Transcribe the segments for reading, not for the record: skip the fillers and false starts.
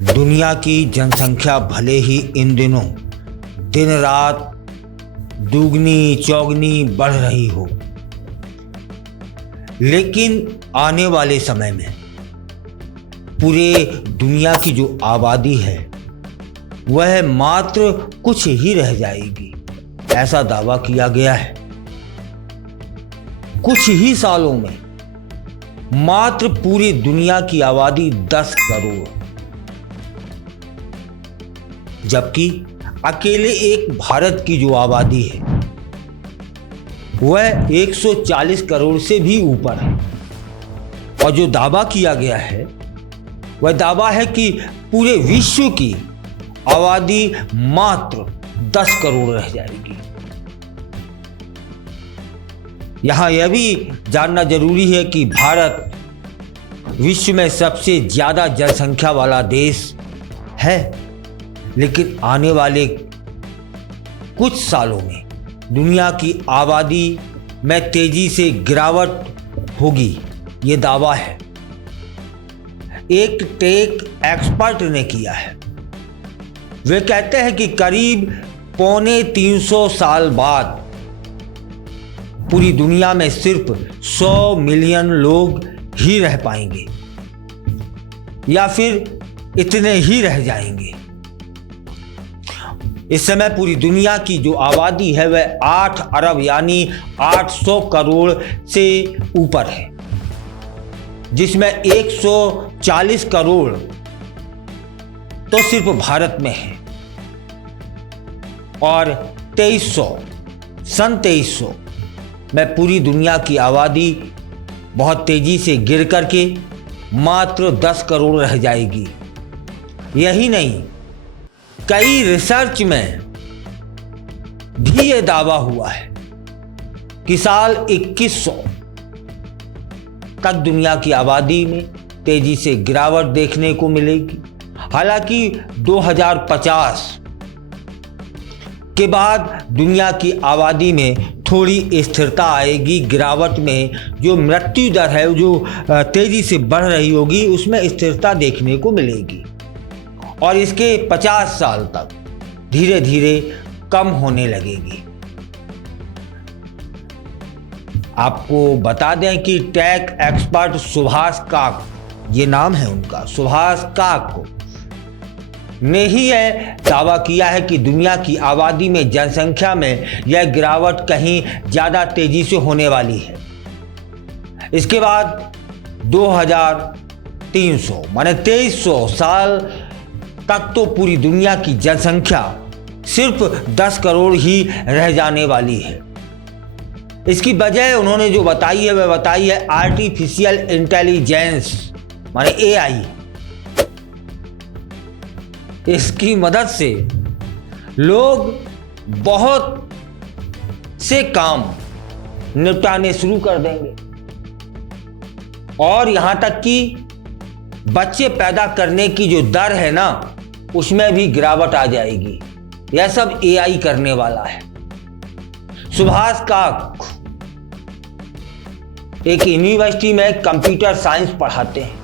दुनिया की जनसंख्या भले ही इन दिनों दिन रात दुगनी चौगनी बढ़ रही हो, लेकिन आने वाले समय में पूरे दुनिया की जो आबादी है वह मात्र कुछ ही रह जाएगी, ऐसा दावा किया गया है। कुछ ही सालों में मात्र पूरी दुनिया की आबादी 10 करोड़, जबकि अकेले एक भारत की जो आबादी है वह 140 करोड़ से भी ऊपर है। और जो दावा किया गया है वह दावा है कि पूरे विश्व की आबादी मात्र 10 करोड़ रह जाएगी। यहां यह भी जानना जरूरी है कि भारत विश्व में सबसे ज्यादा जनसंख्या वाला देश है, लेकिन आने वाले कुछ सालों में दुनिया की आबादी में तेजी से गिरावट होगी, ये दावा है। एक टेक एक्सपर्ट ने किया है। वे कहते हैं कि करीब 350 साल बाद पूरी दुनिया में सिर्फ 100 मिलियन लोग ही रह पाएंगे या फिर इतने ही रह जाएंगे। इस समय पूरी दुनिया की जो आबादी है वह 8 अरब यानी 800 करोड़ से ऊपर है, जिसमें 140 करोड़ तो सिर्फ भारत में है और 2300 में पूरी दुनिया की आबादी बहुत तेजी से गिर करके मात्र 10 करोड़ रह जाएगी। यही नहीं, कई रिसर्च में भी यह दावा हुआ है कि साल 2100 तक दुनिया की आबादी में तेजी से गिरावट देखने को मिलेगी। हालांकि 2050 के बाद दुनिया की आबादी में थोड़ी स्थिरता आएगी। गिरावट में जो मृत्यु दर है, जो तेजी से बढ़ रही होगी, उसमें स्थिरता देखने को मिलेगी और इसके 50 साल तक धीरे धीरे कम होने लगेगी। आपको बता दें कि टेक एक्सपर्ट सुभाष काक, ये नाम है उनका, सुभाष काक ने ही यह दावा किया है कि दुनिया की आबादी में जनसंख्या में यह गिरावट कहीं ज़्यादा तेजी से होने वाली है। इसके बाद 2300 माने 2300 साल तक तो पूरी दुनिया की जनसंख्या सिर्फ 10 करोड़ ही रह जाने वाली है। इसकी वजह उन्होंने जो बताई है वह बताई है आर्टिफिशियल इंटेलिजेंस माने AI। इसकी मदद से लोग बहुत से काम निपटाने शुरू कर देंगे और यहां तक कि बच्चे पैदा करने की जो दर है ना, उसमें भी गिरावट आ जाएगी। यह सब AI करने वाला है। सुभाष काक एक यूनिवर्सिटी में कंप्यूटर साइंस पढ़ाते हैं।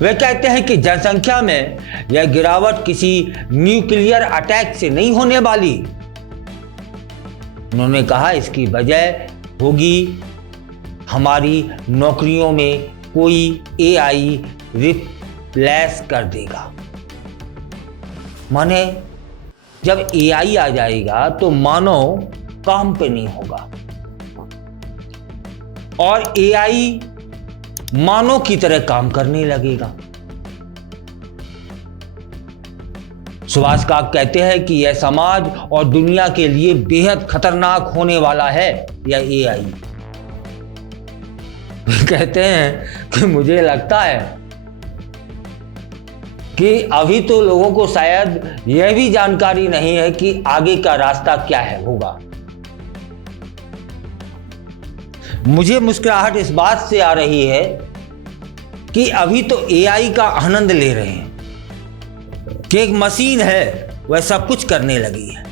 वे कहते हैं कि जनसंख्या में यह गिरावट किसी न्यूक्लियर अटैक से नहीं होने वाली। उन्होंने कहा इसकी वजह होगी हमारी नौकरियों में कोई AI रिप्लेस कर देगा। माने जब AI आ जाएगा तो मानव काम पे नहीं होगा और AI मानव की तरह काम करने लगेगा। सुभाष काक कहते हैं कि यह समाज और दुनिया के लिए बेहद खतरनाक होने वाला है यह AI। कहते हैं कि मुझे लगता है कि अभी तो लोगों को शायद यह भी जानकारी नहीं है कि आगे का रास्ता क्या है होगा। मुझे मुस्कुराहट इस बात से आ रही है कि अभी तो AI का आनंद ले रहे हैं कि एक मशीन है वह सब कुछ करने लगी है,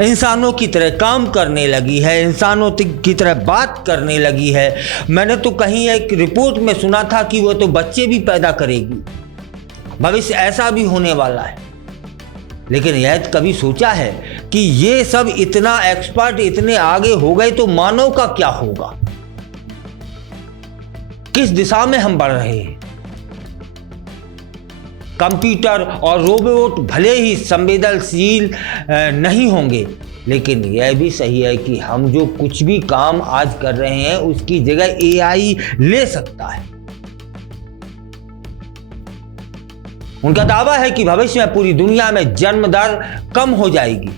इंसानों की तरह काम करने लगी है, इंसानों की तरह बात करने लगी है। मैंने तो कहीं एक रिपोर्ट में सुना था कि वो तो बच्चे भी पैदा करेगी। भविष्य ऐसा भी होने वाला है। लेकिन यह कभी सोचा है कि ये सब इतना एक्सपर्ट, इतने आगे हो गए तो मानव का क्या होगा? किस दिशा में हम बढ़ रहे हैं? कंप्यूटर और रोबोट भले ही संवेदनशील नहीं होंगे, लेकिन यह भी सही है कि हम जो कुछ भी काम आज कर रहे हैं उसकी जगह एआई ले सकता है। उनका दावा है कि भविष्य में पूरी दुनिया में जन्म दर कम हो जाएगी,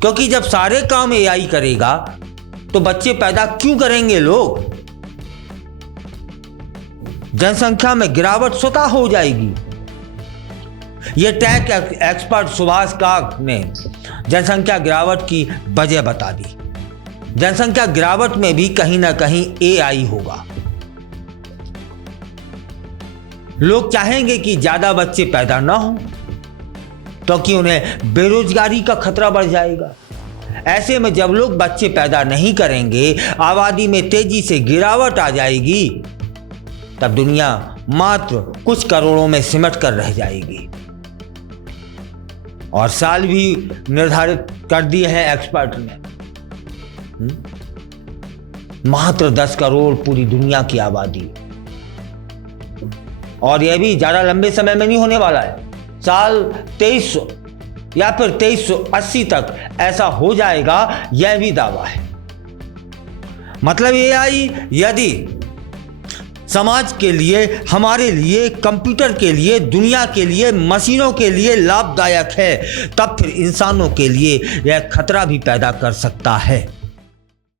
क्योंकि जब सारे काम एआई करेगा तो बच्चे पैदा क्यों करेंगे लोग? जनसंख्या में गिरावट स्वतः हो जाएगी। यह टेक एक्सपर्ट सुभाष काक ने जनसंख्या गिरावट की वजह बता दी। जनसंख्या गिरावट में भी कहीं ना कहीं एआई होगा। लोग चाहेंगे कि ज्यादा बच्चे पैदा ना हो, क्योंकि उन्हें बेरोजगारी का खतरा बढ़ जाएगा। ऐसे में जब लोग बच्चे पैदा नहीं करेंगे, आबादी में तेजी से गिरावट आ जाएगी, तब दुनिया मात्र कुछ करोड़ों में सिमट कर रह जाएगी। और साल भी निर्धारित कर दिए हैं एक्सपर्ट ने। मात्र 10 करोड़ पूरी दुनिया की आबादी, और यह भी ज्यादा लंबे समय में नहीं होने वाला है। साल 2300 या फिर 2380 तक ऐसा हो जाएगा, यह भी दावा है। मतलब एआई यदि समाज के लिए, हमारे लिए, कंप्यूटर के लिए, दुनिया के लिए, मशीनों के लिए लाभदायक है, तब फिर इंसानों के लिए यह खतरा भी पैदा कर सकता है।